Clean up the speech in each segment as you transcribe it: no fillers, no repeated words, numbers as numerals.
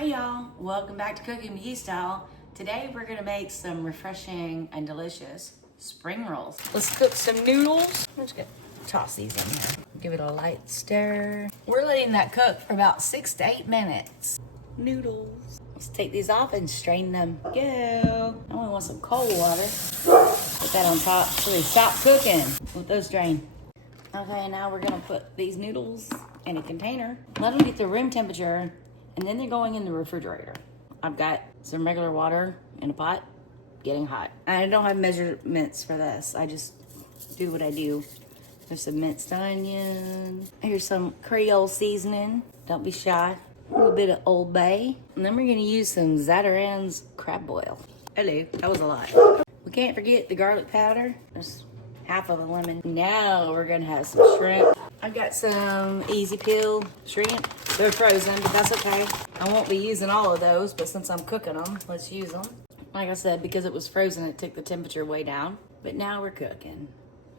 Hi y'all, welcome back to Cooking with You Style. Today we're gonna make some refreshing and delicious spring rolls. Let's cook some noodles. I'm just gonna toss these in here. Give it a light stir. We're letting that cook for about 6 to 8 minutes. Noodles. Let's take these off and strain them. Go. I only want some cold water. Put that on top so they stop cooking. Let those drain. Okay, now we're gonna put these noodles in a container. Let them get to room temperature, and then they're going in the refrigerator. I've got some regular water in a pot, getting hot. I don't have measurements for this. I just do what I do. There's some minced onion. Here's some Creole seasoning. Don't be shy. A little bit of Old Bay. And then we're gonna use some Zatarain's crab boil. Hello, that was a lot. We can't forget the garlic powder. There's half of a lemon. Now we're gonna have some shrimp. I've got some easy peel shrimp. They're frozen, but that's okay. I won't be using all of those, but since I'm cooking them, let's use them. Like I said, because it was frozen, it took the temperature way down. But now we're cooking.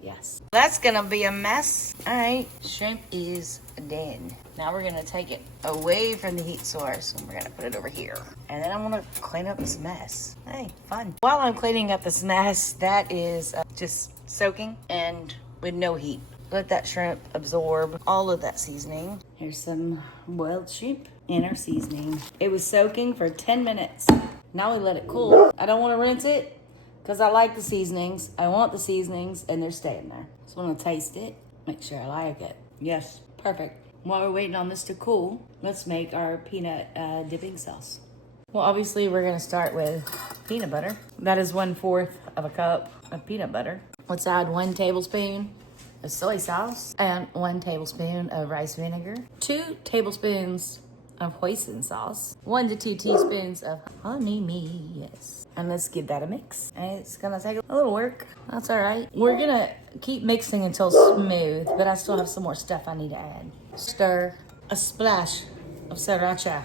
Yes. That's gonna be a mess. All right, shrimp is done. Now we're gonna take it away from the heat source and we're gonna put it over here. And then I'm gonna clean up this mess. Hey, fun. While I'm cleaning up this mess, that is just soaking and with no heat. Let that shrimp absorb all of that seasoning. Here's some boiled shrimp in our seasoning. It was soaking for 10 minutes. Now we let it cool. I don't want to rinse it because I like the seasonings. I want the seasonings and they're staying there. So I'm gonna taste it, make sure I like it. Yes, perfect. While we're waiting on this to cool, let's make our peanut dipping sauce. Well, obviously we're gonna start with peanut butter. That is 1/4 of a cup of peanut butter. Let's add 1 tablespoon of soy sauce and 1 tablespoon of rice vinegar, 2 tablespoons of hoisin sauce, 1 to 2 teaspoons of honey me, yes. And let's give that a mix. And it's gonna take a little work. That's all right. We're gonna keep mixing until smooth, but I still have some more stuff I need to add. Stir a splash of sriracha.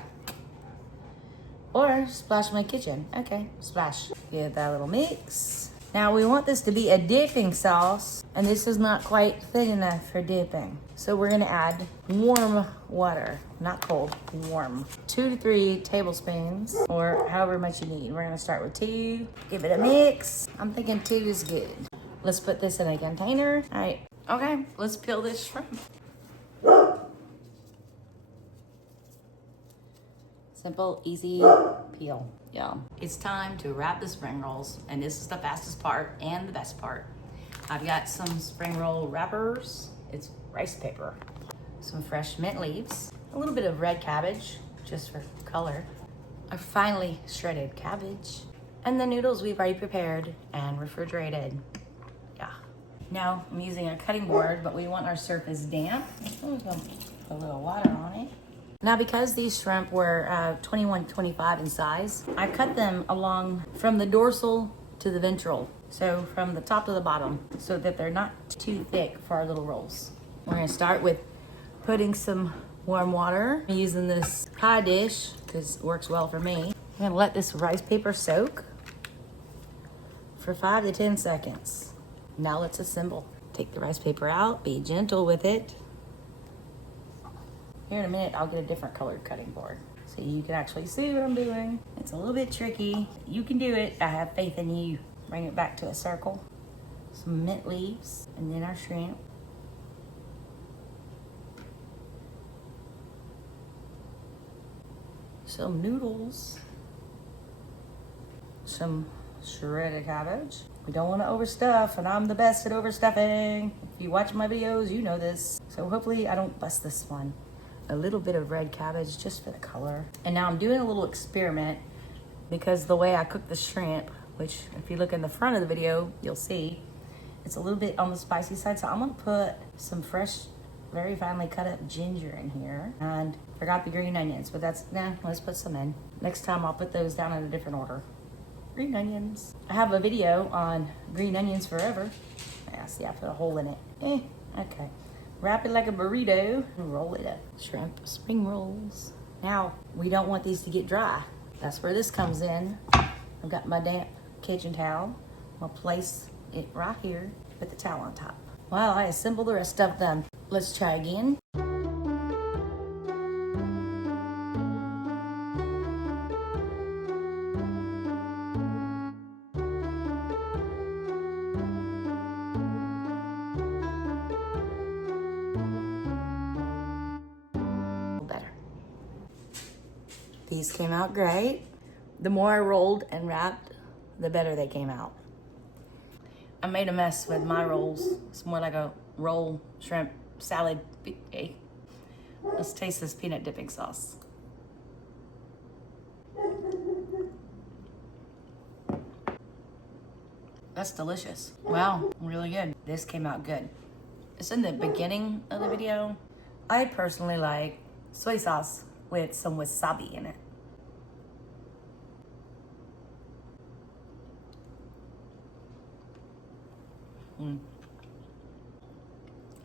Or splash my kitchen. Okay, splash. Give that a little mix. Now we want this to be a dipping sauce, and this is not quite thick enough for dipping. So we're gonna add warm water, not cold, warm. 2 to 3 tablespoons, or however much you need. We're gonna start with 2, give it a mix. I'm thinking 2 is good. Let's put this in a container. All right, okay, let's peel this shrimp. Simple, easy peel. Yeah. It's time to wrap the spring rolls, and this is the fastest part and the best part. I've got some spring roll wrappers. It's rice paper, some fresh mint leaves, a little bit of red cabbage, just for color, a finely shredded cabbage, and the noodles we've already prepared and refrigerated. Yeah. Now I'm using a cutting board, but we want our surface damp. I'm gonna put a little water on it. Now, because these shrimp were 21-25 in size, I cut them along from the dorsal to the ventral. So from the top to the bottom, so that they're not too thick for our little rolls. We're gonna start with putting some warm water. I'm using this pie dish because it works well for me. I'm gonna let this rice paper soak for 5 to 10 seconds. Now let's assemble. Take the rice paper out, be gentle with it. Here in a minute, I'll get a different colored cutting board so you can actually see what I'm doing. It's a little bit tricky. You can do it. I have faith in you. Bring it back to a circle. Some mint leaves, and then our shrimp. Some noodles. Some shredded cabbage. We don't want to overstuff, and I'm the best at overstuffing. If you watch my videos, you know this. So hopefully I don't bust this one. A little bit of red cabbage just for the color. And now I'm doing a little experiment because the way I cook the shrimp, which if you look in the front of the video, you'll see, it's a little bit on the spicy side. So I'm gonna put some fresh, very finely cut up ginger in here. And forgot the green onions, but let's put some in. Next time I'll put those down in a different order. Green onions. I have a video on green onions forever. Yeah, see, I put a hole in it. Okay. Wrap it like a burrito and roll it up. Shrimp spring rolls. Now, we don't want these to get dry. That's where this comes in. I've got my damp kitchen towel. I'll place it right here, put the towel on top. While I assemble the rest of them. Let's try again. These came out great. The more I rolled and wrapped, the better they came out. I made a mess with my rolls. It's more like a roll shrimp salad. Hey, let's taste this peanut dipping sauce. That's delicious. Wow, really good. This came out good. It's in the beginning of the video. I personally like soy sauce with some wasabi in it.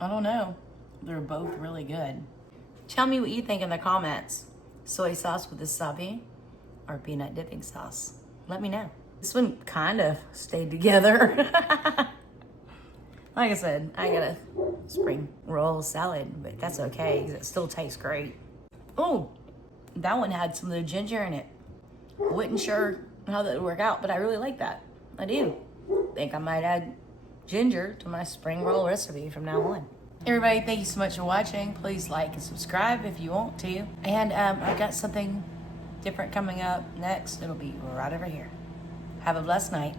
I don't know. They're both really good. Tell me what you think in the comments. Soy sauce with wasabi or peanut dipping sauce? Let me know. This one kind of stayed together. Like I said, I got a spring roll salad, but that's okay because it still tastes great. Oh, that one had some of the ginger in it. Wasn't sure how that would work out, but I really like that. I do. Think I might add ginger to my spring roll recipe from now on. Everybody, thank you so much for watching. Please like and subscribe if you want to. And I've got something different coming up next. It'll be right over here. Have a blessed night.